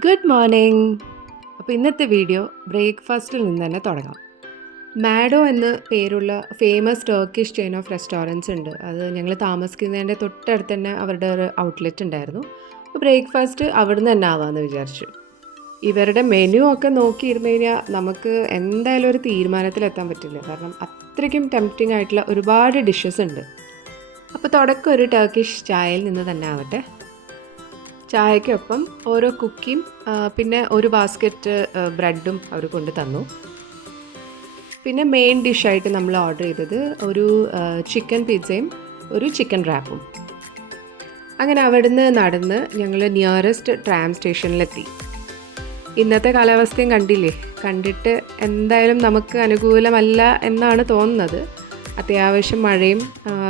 Good morning. അപ്പോൾ ഇന്നത്തെ video ബ്രേക്ക്ഫാസ്റ്റിൽ നിന്ന് തന്നെ തുടങ്ങാം. മാഡോ എന്ന് പേരുള്ള famous Turkish chain of restaurants ഉണ്ട്. അത് ഞങ്ങൾ താമസിക്കുന്നതിൻ്റെ തൊട്ടടുത്ത് തന്നെ അവരുടെ ഒരു ഔട്ട്ലെറ്റ് ഉണ്ടായിരുന്നു. അപ്പോൾ ബ്രേക്ക്ഫാസ്റ്റ് അവിടുന്ന് തന്നെ ആവാമെന്ന് വിചാരിച്ചു. ഇവരുടെ മെനു ഒക്കെ നോക്കിയിരുന്നു കഴിഞ്ഞാൽ നമുക്ക് എന്തായാലും ഒരു തീരുമാനത്തിലെത്താൻ പറ്റില്ല. കാരണം അത്രയ്ക്കും ടെംപ്റ്റിംഗ് ആയിട്ടുള്ള ഒരുപാട് ഡിഷസ് ഉണ്ട്. അപ്പോൾ തുടക്കം ഒരു ടർക്കിഷ് ചായയിൽ നിന്ന് തന്നെ ആവട്ടെ. ചായക്കൊപ്പം ഓരോ കുക്കിയും പിന്നെ ഒരു ബാസ്ക്കറ്റ് ബ്രെഡും അവർ കൊണ്ട് തന്നു. പിന്നെ മെയിൻ ഡിഷായിട്ട് നമ്മൾ ഓർഡർ ചെയ്തത് ഒരു ചിക്കൻ പിസ്സയും ഒരു ചിക്കൻ റാപ്പും. അങ്ങനെ അവിടുന്ന് നടന്ന് ഞങ്ങൾ നിയറസ്റ്റ് ട്രാം സ്റ്റേഷനിലെത്തി. ഇന്നത്തെ കാലാവസ്ഥയും കണ്ടിട്ട് എന്തായാലും നമുക്ക് അനുകൂലമല്ല എന്നാണ് തോന്നുന്നത്. അത്യാവശ്യം മഴയും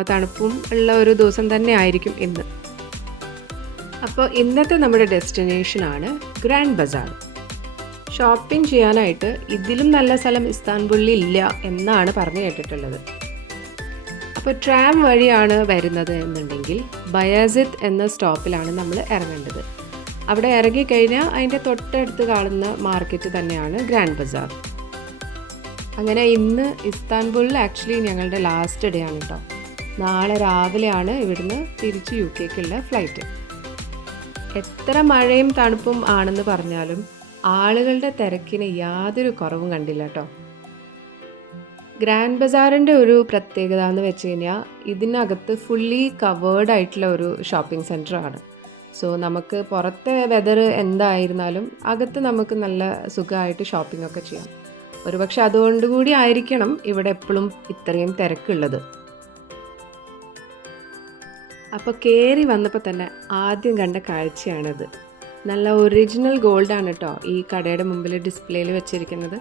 തണുപ്പും ഉള്ള ഒരു ദിവസം തന്നെ ആയിരിക്കും ഇന്ന്. അപ്പോൾ ഇന്നത്തെ നമ്മുടെ ഡെസ്റ്റിനേഷനാണ് ഗ്രാൻഡ് ബസാർ. ഷോപ്പിംഗ് ചെയ്യാനായിട്ട് ഇതിലും നല്ല സ്ഥലം ഇസ്താൻബുളിൽ ഇല്ല എന്നാണ് പറഞ്ഞു കേട്ടിട്ടുള്ളത്. അപ്പോൾ ട്രാം വഴിയാണ് വരുന്നത് എന്നുണ്ടെങ്കിൽ ബയാസിത്ത് എന്ന സ്റ്റോപ്പിലാണ് നമ്മൾ ഇറങ്ങേണ്ടത്. അവിടെ ഇറങ്ങിക്കഴിഞ്ഞാൽ അതിൻ്റെ തൊട്ടടുത്ത് കാണുന്ന മാർക്കറ്റ് തന്നെയാണ് ഗ്രാൻഡ് ബസാർ. അങ്ങനെ ഇന്ന് ഇസ്താൻബുളിൽ ആക്ച്വലി ഞങ്ങളുടെ ലാസ്റ്റ് ഡേ ആണ് കേട്ടോ. നാളെ രാവിലെയാണ് ഇവിടുന്ന് തിരിച്ച് UK ഫ്ലൈറ്റ്. എത്ര മഴയും തണുപ്പും ആണെന്ന് പറഞ്ഞാലും ആളുകളുടെ തിരക്കിന് യാതൊരു കുറവും കണ്ടില്ല കേട്ടോ. ഗ്രാൻഡ് ബസാറിൻ്റെ ഒരു പ്രത്യേകത എന്ന് വെച്ച് കഴിഞ്ഞാൽ ഇതിനകത്ത് ഫുള്ളി കവേർഡ് ആയിട്ടുള്ള ഒരു ഷോപ്പിംഗ് സെൻറ്ററാണ്. സോ നമുക്ക് പുറത്തെ വെതർ എന്തായിരുന്നാലും അകത്ത് നമുക്ക് നല്ല സുഖമായിട്ട് ഷോപ്പിംഗ് ഒക്കെ ചെയ്യാം. ഒരുപക്ഷെ അതുകൊണ്ട് കൂടി ആയിരിക്കണം ഇവിടെ എപ്പോഴും ഇത്രയും തിരക്കുള്ളത്. അപ്പോൾ കയറി വന്നപ്പോൾ തന്നെ ആദ്യം കണ്ട കാഴ്ചയാണിത്. നല്ല ഒറിജിനൽ ഗോൾഡാണ് കേട്ടോ ഈ കടയുടെ മുമ്പിൽ ഡിസ്പ്ലേയിൽ വെച്ചിരിക്കുന്നത്.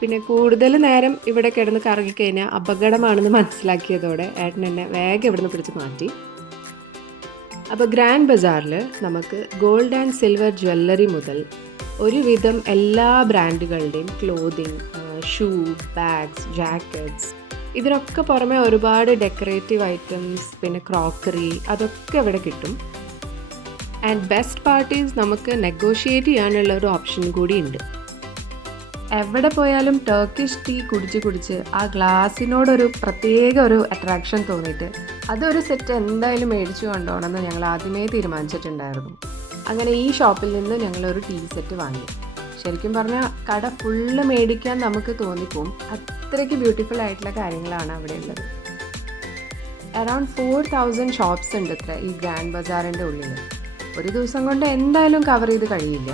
പിന്നെ കൂടുതൽ നേരം ഇവിടെ കിടന്ന് കറങ്ങിക്കഴിഞ്ഞാൽ അപകടമാണെന്ന് മനസ്സിലാക്കിയതോടെ ഏട്ടൻ എന്നെ വേഗം ഇവിടുന്ന് പിടിച്ച് മാറ്റി. അപ്പോൾ ഗ്രാൻഡ് ബസാറിൽ നമുക്ക് ഗോൾഡ് ആൻഡ് സിൽവർ ജ്വല്ലറി മുതൽ ഒരുവിധം എല്ലാ ബ്രാൻഡുകളുടെയും ക്ലോത്തിങ്, ഷൂ, ബാഗ്സ്, ജാക്കറ്റ്സ്, ഇതിനൊക്കെ പുറമെ ഒരുപാട് ഡെക്കറേറ്റീവ് ഐറ്റംസ്, പിന്നെ ക്രോക്കറി, അതൊക്കെ ഇവിടെ കിട്ടും. ആൻഡ് ബെസ്റ്റ് പാർട്ടീസ് നമുക്ക് നെഗോഷിയേറ്റ് ചെയ്യാനുള്ള ഒരു ഓപ്ഷൻ കൂടി ഉണ്ട്. എവിടെ പോയാലും ടർക്കിഷ് ടീ കുടിച്ച് ആ ഗ്ലാസ്സിനോടൊരു പ്രത്യേക ഒരു അട്രാക്ഷൻ തോന്നിയിട്ട് അതൊരു സെറ്റ് എന്തായാലും മേടിച്ചു കൊണ്ടുപോകണമെന്ന് ഞങ്ങൾ ആദ്യമേ തീരുമാനിച്ചിട്ടുണ്ടായിരുന്നു. അങ്ങനെ ഈ ഷോപ്പിൽ നിന്ന് ഞങ്ങളൊരു ടീ സെറ്റ് വാങ്ങി. ശരിക്കും പറഞ്ഞാൽ കട ഫുള്ള് മേടിക്കാൻ നമുക്ക് തോന്നിപ്പോവും. അത്രയ്ക്ക് ബ്യൂട്ടിഫുൾ ആയിട്ടുള്ള കാര്യങ്ങളാണ് അവിടെ ഉള്ളത്. അറൗണ്ട് 4000 ഷോപ്സ് ഉണ്ട് ഇത്ര ഈ ഗ്രാൻഡ് ബസാറിൻ്റെ ഉള്ളിൽ. ഒരു ദിവസം കൊണ്ട് എന്തായാലും കവർ ചെയ്ത് കഴിയില്ല.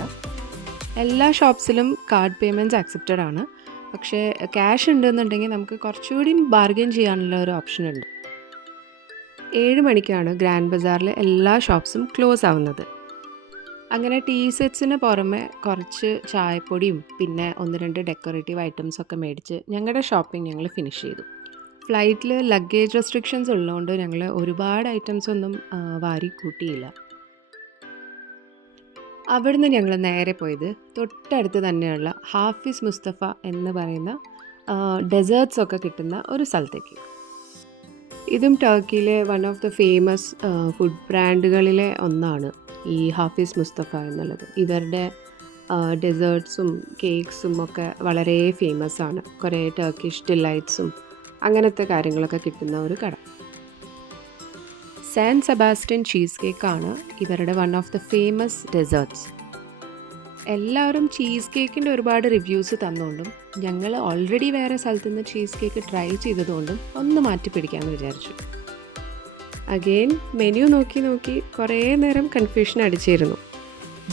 എല്ലാ ഷോപ്സിലും കാർഡ് പേയ്മെൻറ്റ്സ് ആക്സെപ്റ്റഡ് ആണ്. പക്ഷേ ക്യാഷ് ഉണ്ടെന്നുണ്ടെങ്കിൽ നമുക്ക് കുറച്ചുകൂടി ബാർഗെയിൻ ചെയ്യാനുള്ള ഒരു ഓപ്ഷൻ ഉണ്ട്. 7 മണിക്കാണ് ഗ്രാൻഡ് ബസാറിലെ എല്ലാ ഷോപ്സും ക്ലോസ് ആവുന്നത്. അങ്ങനെ ടീ സെറ്റ്സിന് പുറമെ കുറച്ച് ചായപ്പൊടിയും പിന്നെ 1-2 ഡെക്കറേറ്റീവ് ഐറ്റംസ് ഒക്കെ മേടിച്ച് ഞങ്ങളുടെ ഷോപ്പിംഗ് ഞങ്ങൾ ഫിനിഷ് ചെയ്തു. ഫ്ലൈറ്റിൽ ലഗേജ് റെസ്ട്രിക്ഷൻസ് ഉള്ളതുകൊണ്ട് ഞങ്ങൾ ഒരുപാട് ഐറ്റംസ് ഒന്നും വാരി കൂട്ടിയില്ല. അവിടുന്ന് ഞങ്ങൾ നേരെ പോയത് തൊട്ടടുത്ത് തന്നെയുള്ള ഹാഫിസ് മുസ്തഫ എന്ന് പറയുന്ന ഡെസേർട്സ് ഒക്കെ കിട്ടുന്ന ഒരു സ്ഥലത്തേക്ക്. ഇതും ടർക്കിയിലെ one of the famous food ബ്രാൻഡുകളിലെ ഒന്നാണ് ഈ ഹാഫിസ് മുസ്തഫ എന്നുള്ളത്. ഇവരുടെ ഡെസേർട്ട്സും കേക്ക്സും ഒക്കെ വളരെ ഫേമസ് ആണ്. കുറേ ടർക്കിഷ് ഡിലൈറ്റ്സും അങ്ങനത്തെ കാര്യങ്ങളൊക്കെ കിട്ടുന്ന ഒരു കട. സാൻ സെബാസ്റ്റ്യൻ ചീസ് കേക്കാണ് ഇവരുടെ one of the famous desserts. എല്ലാവരും ചീസ് കേക്കിൻ്റെ ഒരുപാട് റിവ്യൂസ് തന്നുകൊണ്ടും ഞങ്ങൾ ഓൾറെഡി വേറെ സ്ഥലത്തു നിന്ന് ചീസ് കേക്ക് ട്രൈ ചെയ്തതുകൊണ്ടും ഒന്ന് മാറ്റി പിടിക്കാമെന്ന് വിചാരിച്ചു. അഗെയിൻ മെനു നോക്കി കുറേ നേരം കൺഫ്യൂഷൻ അടിച്ചിരുന്നു.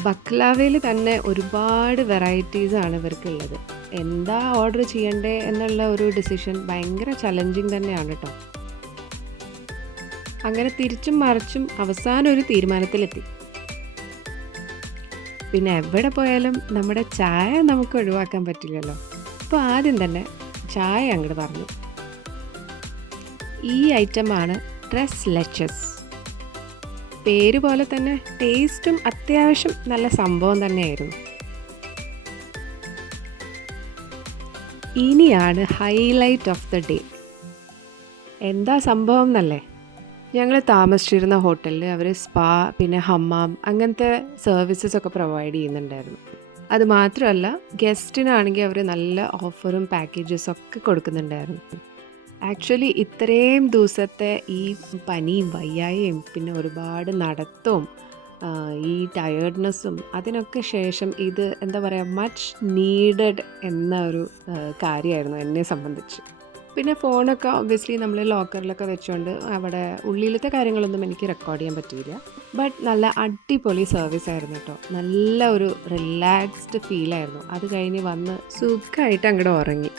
ബക്ലാവയിൽ തന്നെ ഒരുപാട് വെറൈറ്റീസാണ് ഇവർക്കുള്ളത്. എന്താ ഓർഡർ ചെയ്യണ്ടേ എന്നുള്ള ഒരു ഡിസിഷൻ ഭയങ്കര ചലഞ്ചിങ് തന്നെയാണ് കേട്ടോ. അങ്ങനെ തിരിച്ചും മറിച്ചും അവസാനം ഒരു തീരുമാനത്തിലെത്തി. പിന്നെ എവിടെ പോയാലും നമ്മുടെ ചായ നമുക്ക് ഒഴിവാക്കാൻ പറ്റില്ലല്ലോ. അപ്പോൾ ആദ്യം തന്നെ ചായ അങ്ങോട്ട് പറഞ്ഞു. ഈ ഐറ്റമാണ് ട്രെസ് ലെച്ചസ്. പേര് പോലെ തന്നെ ടേസ്റ്റും അത്യാവശ്യം നല്ല സംഭവം തന്നെയായിരുന്നു. ഇനിയാണ് ഹൈലൈറ്റ് ഓഫ് ദ ഡേ. എന്താ സംഭവം എന്നല്ലേ? ഞങ്ങൾ താമസിച്ചിരുന്ന ഹോട്ടലിൽ അവർ സ്പാ പിന്നെ ഹമ്മാം അങ്ങനത്തെ സർവീസസ് ഒക്കെ പ്രൊവൈഡ് ചെയ്യുന്നുണ്ടായിരുന്നു. അത് മാത്രമല്ല ഗസ്റ്റിനാണെങ്കിൽ അവർ നല്ല ഓഫറും പാക്കേജസും ഒക്കെ കൊടുക്കുന്നുണ്ടായിരുന്നു. ആക്ച്വലി ഇത്രയും ദിവസത്തെ ഈ പനിയും വയ്യായയും പിന്നെ ഒരുപാട് നടത്തവും ഈ ടയേർഡ്നെസ്സും അതിനൊക്കെ ശേഷം ഇത് എന്താ പറയുക മച്ച് നീഡഡ് എന്ന ഒരു കാര്യമായിരുന്നു എന്നെ സംബന്ധിച്ച്. പിന്നെ ഫോണൊക്കെ ഒബ്വിയസ്ലി നമ്മൾ ലോക്കറിലൊക്കെ വെച്ചുകൊണ്ട് അവിടെ ഉള്ളിലത്തെ കാര്യങ്ങളൊന്നും എനിക്ക് റെക്കോർഡ് ചെയ്യാൻ പറ്റിയില്ല. ബട്ട് നല്ല അടിപൊളി സർവീസ് ആയിരുന്നു കേട്ടോ. നല്ല ഒരു റിലാക്സ്ഡ് ഫീലായിരുന്നു. അത് കഴിഞ്ഞ് വന്ന് സുഖമായിട്ട് അങ്ങോട്ട് ഉറങ്ങി.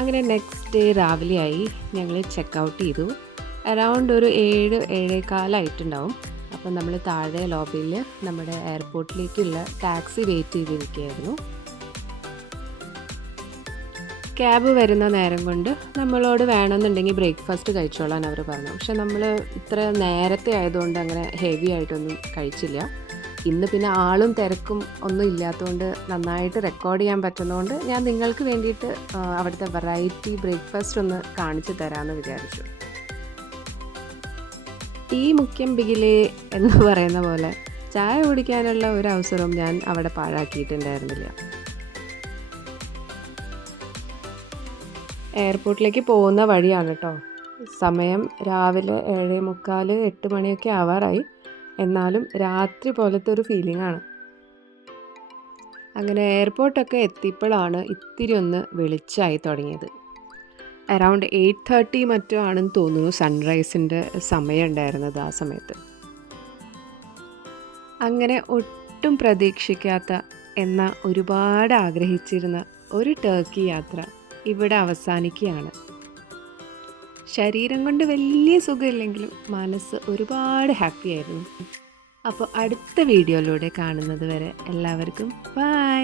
അങ്ങനെ നെക്സ്റ്റ് ഡേ രാവിലെയായി ഞങ്ങൾ ചെക്കൗട്ട് ചെയ്തു. അറൗണ്ട് ഒരു 7-7:15 ആയിട്ടുണ്ടാവും. അപ്പം നമ്മൾ താഴെ ലോബിയിൽ നമ്മുടെ എയർപോർട്ടിലേക്കുള്ള ടാക്സി വെയിറ്റ് ചെയ്തിരിക്കുകയായിരുന്നു. ക്യാബ് വരുന്ന നേരം കൊണ്ട് നമ്മളോട് വേണമെന്നുണ്ടെങ്കിൽ ബ്രേക്ക്ഫാസ്റ്റ് കഴിച്ചോളാൻ അവർ പറഞ്ഞു. പക്ഷെ നമ്മൾ ഇത്ര നേരത്തെ ആയതുകൊണ്ട് അങ്ങനെ ഹെവി ആയിട്ടൊന്നും കഴിച്ചില്ല. ഇന്ന് പിന്നെ ആളും തിരക്കും ഒന്നും ഇല്ലാത്തതുകൊണ്ട് നന്നായിട്ട് റെക്കോർഡ് ചെയ്യാൻ പറ്റുന്നതുകൊണ്ട് ഞാൻ നിങ്ങൾക്ക് വേണ്ടിയിട്ട് അവിടുത്തെ വെറൈറ്റി ബ്രേക്ക്ഫാസ്റ്റ് ഒന്ന് കാണിച്ചു തരാമെന്ന് വിചാരിച്ചു. ടീ മുഖ്യം ബിഗിലേ എന്ന് പറയുന്ന പോലെ ചായ കുടിക്കാനുള്ള ഒരു അവസരവും ഞാൻ അവിടെ പാഴാക്കിയിട്ടുണ്ടായിരുന്നില്ല. എയർപോർട്ടിലേക്ക് പോകുന്ന വഴിയാണ് കേട്ടോ. സമയം രാവിലെ 7:45-8 മണിയൊക്കെ ആവാറായി. എന്നാലും രാത്രി പോലത്തെ ഒരു ഫീലിംഗ് ആണ്. അങ്ങനെ എയർപോർട്ടൊക്കെ എത്തിയപ്പോഴാണ് ഇത്തിരി ഒന്ന് വെളിച്ചമായി തുടങ്ങിയത്. അറൗണ്ട് 8:30 മറ്റോ ആണെന്ന് തോന്നുന്നു സൺറൈസിൻ്റെ സമയം ഉണ്ടായിരുന്നത് ആ സമയത്ത്. അങ്ങനെ ഒട്ടും പ്രതീക്ഷിക്കാത്ത എന്നാൽ ഒരുപാട് ആഗ്രഹിച്ചിരുന്ന ഒരു ടർക്കി യാത്ര ഇവിടെ അവസാനിക്കുകയാണ്. ശരീരം കൊണ്ട് വലിയ സുഖമില്ലെങ്കിലും മനസ്സ് ഒരുപാട് ഹാപ്പി ആയിരുന്നു. അപ്പോൾ അടുത്ത വീഡിയോയിലൂടെ കാണുന്നത് വരെ എല്ലാവർക്കും ബൈ.